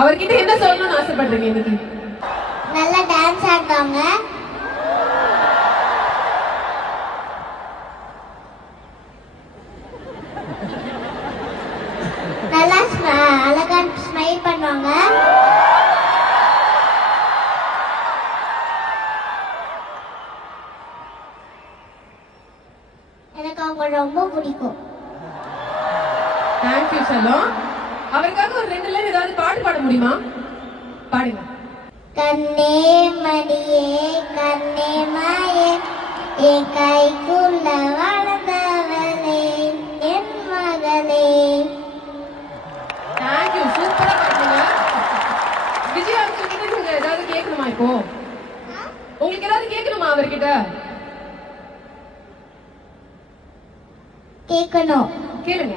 அவர்கிட்ட என்ன சொல்லணும்னு ஆசைப்படுறீங்க இன்னைக்கு? நல்லா டான்ஸ் ஆடுவாங்க. நல்லா அழகா ஸ்மைல் பண்ணுவாங்க. எனக்கு அவங்க ரொம்ப பிடிக்கும். தேங்க்யூ செல்லம். அவருக்காக ஒரு 2 லைன் ஏதாவது பாட்டு பாட முடியுமா? பாடுங்க. கண்ணே மணியே கண்ணே மாயே என் கைக்குள்ள வளர்ந்தவளே என் மகளே. தேங்க்யூ, சூப்பரா பாடுங்க. விஜய் அவர்கிட்ட நீங்க ஏதாவது கேட்கணுமா? இப்போ உங்களுக்கு ஏதாவது கேட்கணுமா அவர்கிட்ட? கேட்கணும். கேளுங்க.